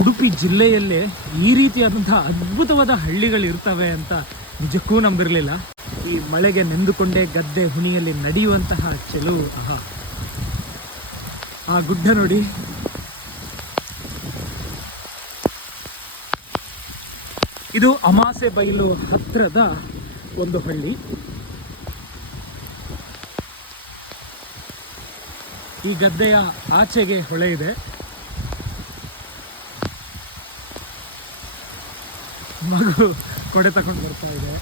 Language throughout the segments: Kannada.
ಉಡುಪಿ ಜಿಲ್ಲೆಯಲ್ಲೇ ಈ ರೀತಿಯಾದಂತಹ ಅದ್ಭುತವಾದ ಹಳ್ಳಿಗಳು ಇರ್ತವೆ ಅಂತ ನಿಜಕ್ಕೂ ನಂಬಿರಲಿಲ್ಲ. ಈ ಮಳೆಗೆ ನೆಂದುಕೊಂಡೇ ಗದ್ದೆ ಹುಣಿಯಲ್ಲಿ ನಡೆಯುವಂತಹ ಚೆಲುವು, ಆಹಾ. ಆ ಗುಡ್ಡ ನೋಡಿ. ಇದು ಅಮಾಸೆ ಬಯಲು ಹತ್ತಿರದ ಒಂದು ಹಳ್ಳಿ. ಈ ಗದ್ದೆಯ ಆಚೆಗೆ ಹೊಳೆ ಇದೆ. ಮಗು ಕೊಡೆ ತಗೊಂಡು ಬರ್ತಾ ಇದೆ.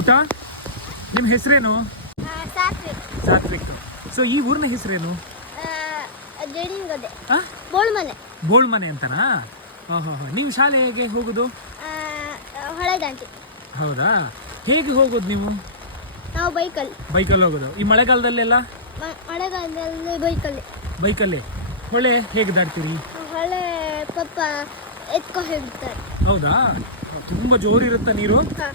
ಊಟ? ನಿಮ್ಮ ಹೆಸರೇನು? ಸಾತ್ವಿಕ್. ಸೊ ಈ ಊರಿನ ಹೆಸರೇನು? ಬೋಳ್ಮನೆ. ಬೋಳ್ಮನೆ ಅಂತನಾ? ಹಾಂ ಹಾಂ ಹಾಂ. ನೀವು ಶಾಲೆಗೆ ಹೋಗೋದು? ಹೌದಾ? ಹೇಗೆ ಹೋಗೋದು ನೀವು? ನಾವು ಬೈಕಲ್ಲಿ. ಬೈಕಲ್ಲಿ ಹೋಗೋದು. ಈ ಮಳೆಗಾಲದಲ್ಲೆಲ್ಲ? ಮಳೆಗಾಲದಲ್ಲಿ ಬೈಕಲ್ಲಿ. ಬೈಕಲ್ಲಿ? ಹೊಳೆ ಹೇಗೆ ದಾಡ್ತೀರಿ ಹೊಳೆ ಪಪ್ಪ ಎತ್ಕೊ ಹೋಗ್ತಾರೆ ಹೌದಾ? ತುಂಬ ಜೋರಿರುತ್ತಾ ನೀರು? ಹಾಂ.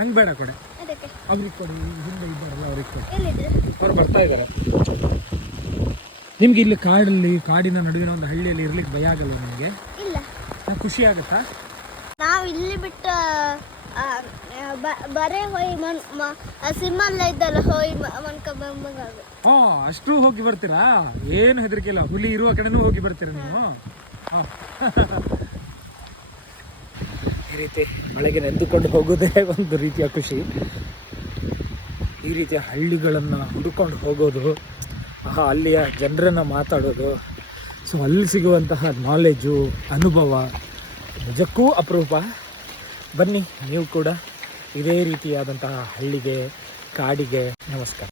ನಂಗೆ ಬೇಡ ಕೊಡೆ. ಅವ್ರಿಗೆ ಕೊಡಿ ಹಿಂದೆ ಇದ್ದಾರಲ್ಲ ಅವ್ರಿಗೆ ಕೊಡಿ. ಅವ್ರು ಬರ್ತಾ ಇದ್ದಾರೆ. ನಿಮ್ಗೆ ಇಲ್ಲಿ ಕಾಡಲ್ಲಿ ಕಾಡಿನ ನಡುವಿನ ಒಂದು ಹಳ್ಳಿಯಲ್ಲಿ ಇರ್ಲಿಕ್ಕೆ ಭಯ ಆಗಲ್ಲ ನಿಮಗೆ? ಇಲ್ಲ. ಖುಷಿ ಆಗುತ್ತಾ? ನಾವು ಇಲ್ಲಿ ಬಿಟ್ಟು ಬರೇ ಹೋಯ್ ಮನ್ ಮ- ಆ ಸಿಂಹಲ್ಲ ಇದ್ದಲ್ಲ ಹೋಯ್ ಮನ್ಕ ಬಂದಾಗ ಹಾ ಅಷ್ಟು ಹೋಗಿ ಬರ್ತೀರಾ? ಏನು ಹೆದರಿಕೆ ಇಲ್ಲ. ಹುಲಿ ಇರುವ ಕಡೆನೂ ಹೋಗಿ ಬರ್ತೀರಾ ನೀವು. ಈ ರೀತಿ ಮಳೆಗೆ ನೆಂದುಕೊಂಡು ಹೋಗೋದೇ ಒಂದು ರೀತಿಯ ಖುಷಿ. ಈ ರೀತಿಯ ಹಳ್ಳಿಗಳನ್ನು ಹುಡುಕೊಂಡು ಹೋಗೋದು ಆಹಾ ಅಲ್ಲಿಯ ಜನರನ್ನು ಮಾತಾಡೋದು. ಸೊ ಅಲ್ಲಿ ಸಿಗುವಂತಹ ನಾಲೆಜು ಅನುಭವ ನಿಜಕ್ಕೂ ಅಪರೂಪ. ಬನ್ನಿ ನೀವು ಕೂಡ ಇದೇ ರೀತಿಯಾದಂತಹ ಹಳ್ಳಿಗೆ ಕಾಡಿಗೆ ನಮಸ್ಕಾರ.